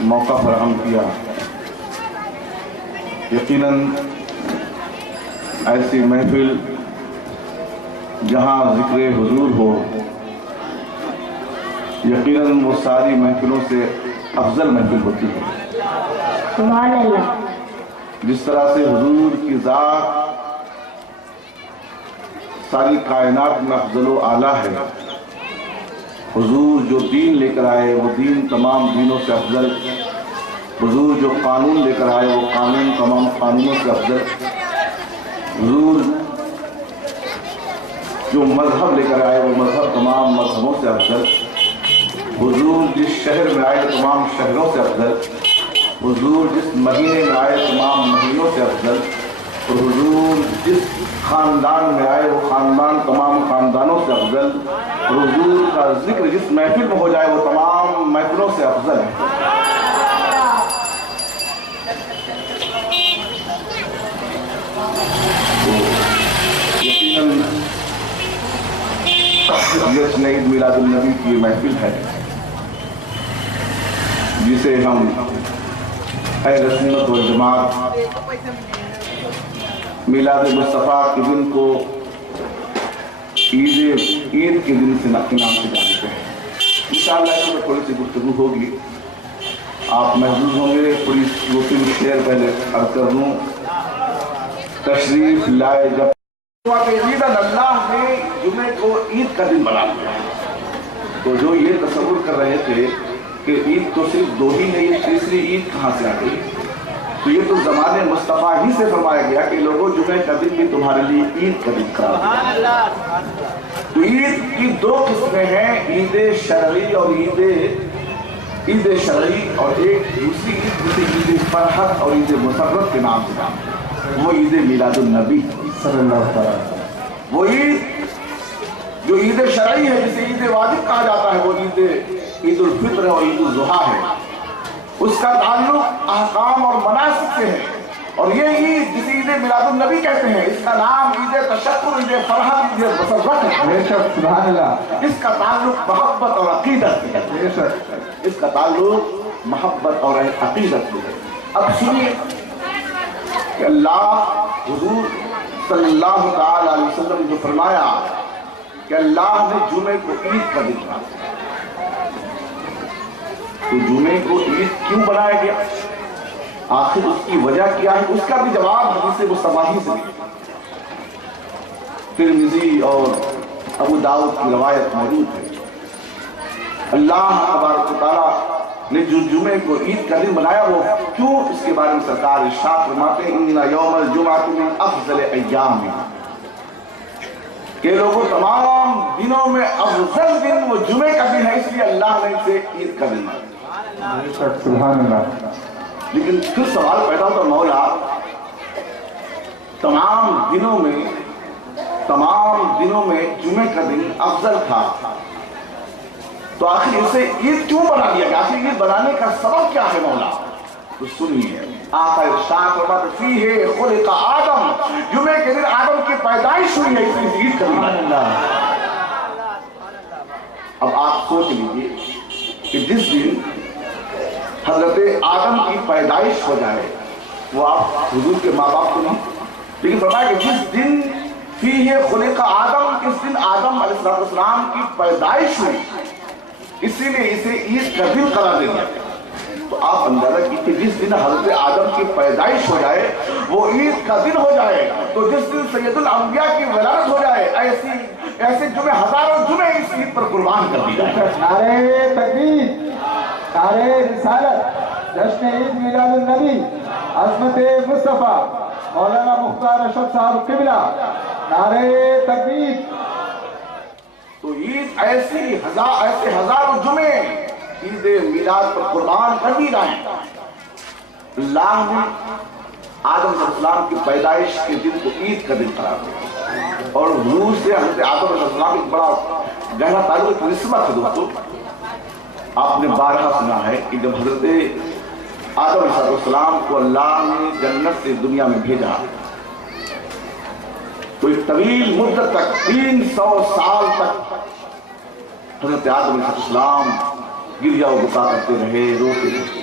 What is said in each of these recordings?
موقع فراہم کیا۔ یقیناً ایسی محفل جہاں ذکر حضور ہو، یقیناً وہ ساری محفلوں سے افضل محفل ہوتی ہے۔ سبحان اللہ۔ جس طرح سے حضور کی ذات ساری کائنات میں افضل و اعلیٰ ہے، حضور جو دین لے کر آئے وہ دین تمام دینوں سے افضل، حضور جو قانون لے کر آئے وہ قانون تمام قانونوں سے افضل، حضور جو مذہب لے کر آئے وہ مذہب تمام مذہبوں سے افضل، حضور جس شہر میں آئے تمام شہروں سے افضل، حضور جس مہینے میں آئے تمام مہینوں سے افضل، اور حضور جس خاندان میں آئے وہ خاندان تمام خاندانوں سے افضل، اور حضور کا ذکر جس محفل میں ہو جائے وہ تمام محفلوں سے افضل ہے۔ یقیناً جشن عید میلاد النبی کی محفل ہے جسے ہم اہل سنت والجماعت میلاد مصطفیٰ کے دن کو عید کے دن کے نام سے جانتے ہیں۔ انشاءاللہ اس میں تھوڑی سی گفتگو ہوگی، آپ محظوظ ہوں گے۔ تھوڑی دو تین شعر پہلے عرض کر دوں۔ تشریف لائے جب اللہ نے جمعے کو عید کا دن بنا دیا، تو جو یہ تصور کر رہے تھے کہ عید تو صرف دو ہی ہے، یہ تیسری عید کہاں سے آ گئی، تو یہ تو زمانے مصطفیٰ ہی سے فرمایا گیا کہ لوگوں جمعے کا دن بھی تمہارے لیے عید کا دن قرار دیا۔ تو عید کی دو قسمیں ہیں، عید شرعی اور عید شرعی، اور ایک دوسری عید جسے عید فرحت اور عید مسرت کے نام سے جانتے ہیں، وہ عید میلاد النبی صلی اللہ علیہ وسلم۔ وہ عید جو عید شرعی ہے جسے عید واجب کہا جاتا ہے، وہ عید الفطر اور عید الاضحیٰ ہے، اس کا تعلق احکام اور مناسک سے ہے، اور یہ عید جسے عید میلاد النبی کہتے ہیں اس کا نام عید تشکر، عید فرحت، عید مسرت ہے۔ بے شک سبحان اللہ۔ اس کا تعلق محبت اور عقیدت ہے، بے شک اس کا تعلق محبت اور عقیدت ہے۔ اب سنیے کہ اللہ حضور صلی اللہ تعالی علیہ وسلم نے جو فرمایا کہ اللہ نے جمعے کو عید کا دن بنایا، تو جمعے کو عید کیوں بنایا گیا، آخر اس کی وجہ کیا ہے، اس کا بھی جواب حدیث مصطفیٰ سے ملتا ہے۔ ترمذی اور ابو داؤد کی روایت موجود ہے۔ اللہ تبارک و تعالیٰ نے جو جمعے کو عید کا دن بنایا وہ کیوں، اس کے بارے میں سرکار ارشاد فرماتے ہیں ان یوم الجمعۃ من افضل ایام، کہ لوگوں تمام دنوں میں افضل دن وہ جمعے کا دن ہے، اس لیے اللہ نے اسے عید کا دن بنایا۔ سبحان اللہ۔ لیکن پھر سوال پیدا ہوتا، مولا تمام دنوں میں جمعے کا دن افضل تھا، تو آخر اسے عید کیوں بنا دیا گیا، آخر عید بنانے کا سبب کیا ہے مولا؟ تو سنیے، آقا ارشاد فرماتے فیہ خلق آدم، جمعے کے دن آدم کی پیدائش ہوئی ہے، اس لیے عید کا دن۔ اب آپ سوچ لیجیے کہ جس دن حضرت آدم کی پیدائش ہو جائے، وہ آپ حضور کے ماں باپ کو نہیں، لیکن فرمایا کہ جس دن فیہ خلق آدم، اس دن آدم علیہ السلام کی پیدائش ہوئی، اسی لیے اسے عید کا دن قرار دے دیا۔ تو آپ اندازہ کیجیے جس دن حضرت آدم کی پیدائش ہو جائے وہ عید کا دن ہو جائے، تو جس دن سید الانبیاء کی ولادت ہو جائے، ایسے جمعے ہزاروں جمعے اس عید پر قربان کر دی جائے۔ نعرہ تکبیر، نعرہ رسالت، جشن عید میلاد النبی، عظمت مصطفیٰ مولانا مختار اشرف صاحب قبلہ، نعرہ تکبیر۔ تو عید ایسے ہزاروں جمعے عید میلاد پر قربان کر دی جائیں۔ اللہ نے آدم علیہ السلام کی پیدائش کے دن کو عید کا دن قرار دیا، اور حضور سے حضرت آدم علیہ السلام ایک بڑا گہرا تعلق نسبت ہے۔ دوستو آپ نے بارہا سنا ہے کہ جب حضرت آدم علیہ السلام کو اللہ نے جنت سے دنیا میں بھیجا تو ایک طویل مدت تک 300 سال تک حضرت آدم علیہ السلام گریہ و بکا کرتے رہے، روتے رہے،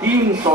300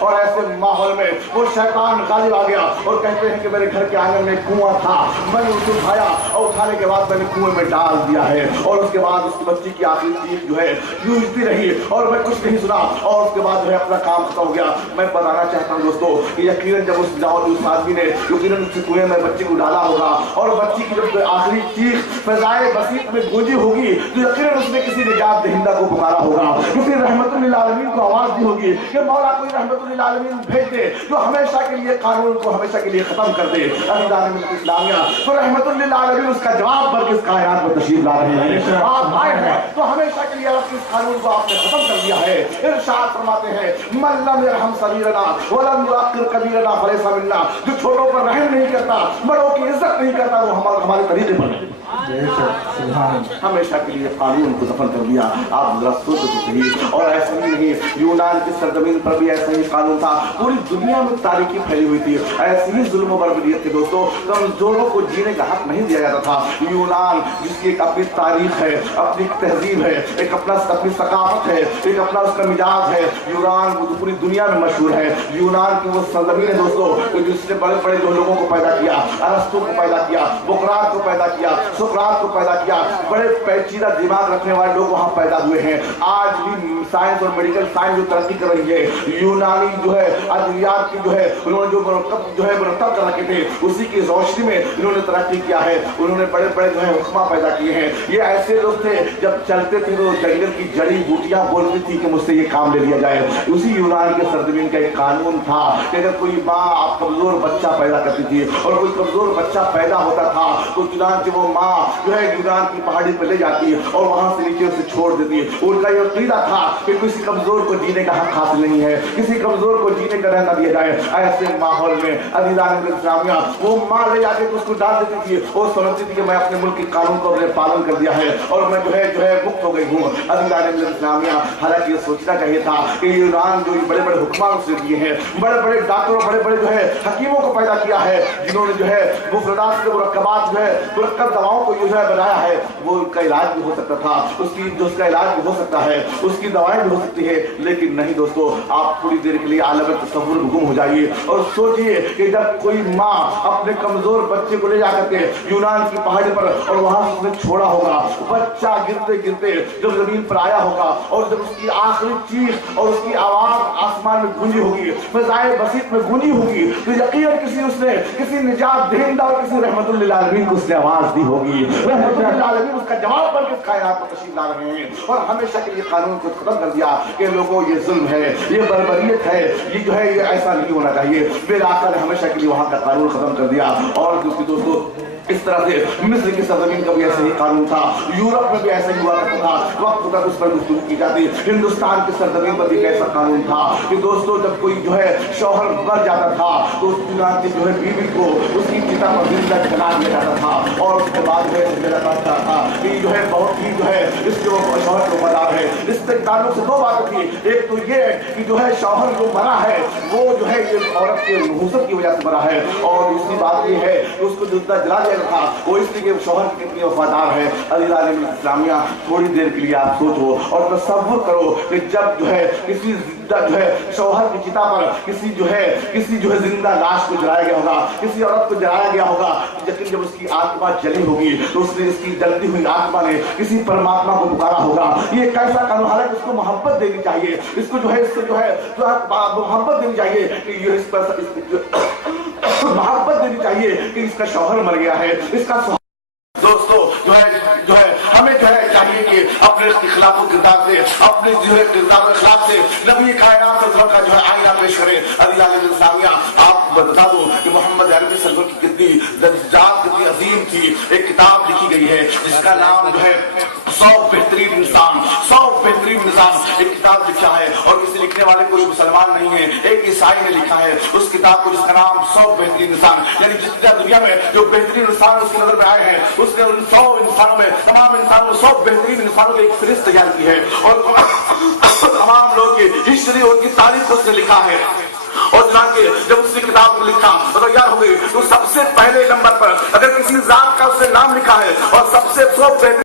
اور ایسے ماحول میں وہ شیطان غالب آ گیا اور کہتے ہیں کہ میرے گھر کے آنگن میں کنواں تھا، میں نے اسے اٹھایا اور اٹھانے کے بعد میں نے کنویں میں ڈال دیا ہے، اور اس کے بعد اس بچی کی آخری چیخ جو ہے گونجتی رہی اور میں کچھ نہیں سنا، اور اس کے بعد جو ہے اپنا کام ختم ہو گیا۔ میں بتانا چاہتا ہوں دوستو کہ یقیناً جب اس آدمی نے یقیناً اس کنویں میں بچے کو ڈالا ہوگا اور بچی کی جب آخری چیخ فضائے بسیط میں گونجی ہوگی تو یقیناً اس نے کسی نجات دہندہ کو پکارا ہوگا، کسی رحمت للعالمین کو آواز دی ہوگی کہ مولا کوئی رحمت للعالمین بھیج دے جو ہمیشہ کے لیے قانون کو ہمیشہ کے لیے ختم کر دے۔ عزیزان ملت اسلامیہ، تو رحمت للعالمین اس کا جواب بھر کے اس کائنات میں تشریف لا رہے ہیں، آپ آئے ہیں تو ہمیشہ کے لیے آپ کے اس قانون کو آپ نے ختم کر دیا ہے۔ ارشاد فرماتے ہیں من لم یرحم صغیرنا ولم یوقر کبیرنا فلیس منا، جو چھوٹوں پر رحم نہیں کرتا، بڑوں کی عزت نہیں کرتا، وہ ہمارے طریقے پر نہیں۔ ہمیشہ کے لیے قانون کو دفن کر دیا۔ آپ ذرا سوچو تو صحیح، اور ایسا ہی نہیں، یونان کی سرزمین پر بھی ایسا ہی قانون تھا، پوری دنیا میں تاریکی پھیلی ہوئی تھی، ایسی ہی ظلم و بربریت کے دوستوں، کمزوروں کو جینے کا حق نہیں دیا جاتا تھا۔ یونان جس کی ایک اپنی تاریخ ہے، اپنی تہذیب ہے، ایک اپنی ثقافت ہے، ایک اپنا اس کا مزاج ہے، یونان وہ پوری دنیا میں مشہور ہے۔ یونان کی وہ سرزمین ہے دوستوں جس نے بڑے بڑے جو لوگوں کو پیدا کیا، ارسطو کو پیدا کیا، بقراط کو پیدا کیا، سقراط کو پیدا کیا، بڑے پیچیدہ دماغ رکھنے والے لوگ وہاں پیدا ہوئے ہیں۔ آج بھی سائنس اور میڈیکل سائنس جو ترقی کر رہی ہے، یونانی جو ہے ادویات کی جو ہے انہوں نے جو مرتب کر رکھے تھے اسی کی روشنی میں انہوں نے ترقی کیا ہے، انہوں نے بڑے بڑے جو ہے حکمہ پیدا کیے ہیں۔ یہ ایسے لوگ تھے جب چلتے تھے تو جنگل کی جڑی بوٹیاں بولتی تھی کہ مجھ سے یہ کام لے لیا جائے۔ اسی یونان کے سرزمین کا ایک قانون تھا کہ اگر کوئی ماں آپ کمزور بچہ پیدا کرتی تھی اور کوئی کمزور بچہ پیدا ہوتا تھا تو چنانچہ وہ ماں جو ہے یونان کی پہاڑی پہ لے جاتی اور وہاں سے نیچے اسے چھوڑ دیتی۔ ان کا یہ عقیدہ تھا کہ کسی کمزور کو جینے کا حق حاصل نہیں ہے، کسی کمزور کو جینے کا رہنا دیا جائے۔ ایسے ماحول میں عزیزان اسلامیہ وہ ماں لے جا کے اس کو ڈال دیتی تھی، وہ سمجھتی تھی کہ میں اپنے ملک کے قانون کو پالن کر دیا ہے اور میں جو ہے مکت ہو گئی ہوں۔ عزیزان اسلامیہ، حالانکہ یہ سوچنا چاہیے تھا کہ یونان جو بڑے بڑے حکمان سے دیے ہیں، بڑے بڑے ڈاکٹروں بڑے بڑے جو ہے حکیموں کو پیدا کیا ہے جنہوں نے جو ہے مفردات کے مرکبات جو ہے مرکب دواؤں کو جو ہے بنایا ہے، وہ ان کا علاج بھی ہو سکتا تھا، اس کا علاج بھی ہو سکتا ہے، اس کی دوائیں بھی ہو سکتی ہے، لیکن نہیں دوستو، آپ تھوڑی دیر کے لیے عالم تصور میں گم ہو جائیے اور سوچئے کہ جب کوئی ماں اپنے کمزور بچے کو لے جا کر کے یونان کی پہاڑی پر اور وہاں سے اس نے چھوڑا ہوگا، بچہ گرتے گرتے جب زمین پر آیا ہوگا اور جب اس کی آخری چیخ اور اس کی آواز آسمان میں گونجی ہوگی، فضائے بسیط میں گونجی ہوگی، تو یقیناً کسی نجات دہندہ اور کسی رحمت للعالمین کو اس نے آواز دی ہوگی۔ رحمت للعالمین اس کا جواب بن کے کائنات کو تشریف لا رہے ہیں اور ہمیشہ کے لیے قانون کو ختم کر دیا کہ لوگوں یہ ظلم ہے، یہ بربریت ہے، یہ جو ہے یہ ایسا نہیں ہونا چاہیے۔ میرے آقا نے ہمیشہ کے لیے وہاں کا قانون ختم کر دیا۔ اور دوستو اس طرح سے مصر کی سرزمین کا بھی ایسا ہی قانون تھا، یورپ میں بھی ایسا ہی ہوا کرتا تھا، وقت تک اس پر گفتگو کی جاتی۔ ہندوستان کی سرزمین پر بھی ایک ایسا قانون تھا کہ دوستو جب کوئی جو ہے شوہر مر جاتا تھا تو اس کی جو ہے بیوی کو اس کی چتا پر زندہ جلا دیا جاتا تھا اور اس کے بعد جو ہے میرا کہتا تھا کہ جو ہے بہت ہی جو ہے اس کے شوہر کو مدار ہے۔ اس سے تعلق سے دو باتیں تھی، ایک تو یہ کہ جو ہے شوہر جو مرا ہے وہ جو ہے یہ عورت کے نحوست کی وجہ سے مرا ہے، اور دوسری بات یہ ہے کہ اس کو زندہ جلا دیا تھا وہ اس لیے کہ شوہر کی کتنی وفادار ہے۔ عزیزان اسلامیہ، تھوڑی دیر کے لیے آپ سوچو اور تصور کرو کہ جب جو ہے کسی زندہ جو ہے شوہر کی چتا پر کسی جو ہے زندہ لاش کو جلایا گیا ہوگا، کسی عورت کو جلایا گیا ہوگا، لیکن جب اس کی آتما جلی ہوگی تو اس نے اس کی جلتی ہوئی آتما نے کسی پرماتما کو پکارا ہوگا۔ یہ کیسا قانون ہے کہ اس کو محبت دینی چاہیے، اس کو جو ہے محبت دینی چاہیے کہ یہ اس پر محبت دینی چاہیے کہ اس کا شوہر مر گیا ہے، اس کا دوستو جو ہے ہمیں جو ہے چاہیے کہ اپنے اخلاق و کردار سے، اپنے جو ہے کردار و اخلاق سے نبی کائنات کا جو ہے آئینہ پیش کریں۔ عزیزان اسلامیہ، آپ بتا دو کہ محمد عربی سرور کی کتنی ذات کتنی عظیم تھی۔ ایک کتاب لکھی گئی ہے جس کا نام جو ہے 100 بہترین انسان، 100 بہترین انسان، ایک کتاب لکھا ہے اور کسی لکھنے والے کوئی مسلمان نہیں ہے، ایک عیسائی نے لکھا ہے اس کتاب کو جس کا نام 100 بہترین انسان، یعنی جس دنیا میں جو بہترین انسان اس کی نظر میں آئے ہیں اس نے ان 100 انسانوں میں تمام انسانوں 100 بہترین انسانوں کی ایک فہرست تیار کی ہے اور تمام لوگ کی ہسٹری اور ان کی تاریخ اس نے لکھا ہے۔ اور چنانچہ جب اس نے کتاب کو لکھا تو تیار ہو گئی تو سب سے پہلے نمبر پر اگر کسی ذات کا اس نے نام لکھا ہے اور سب سے 100 بہترین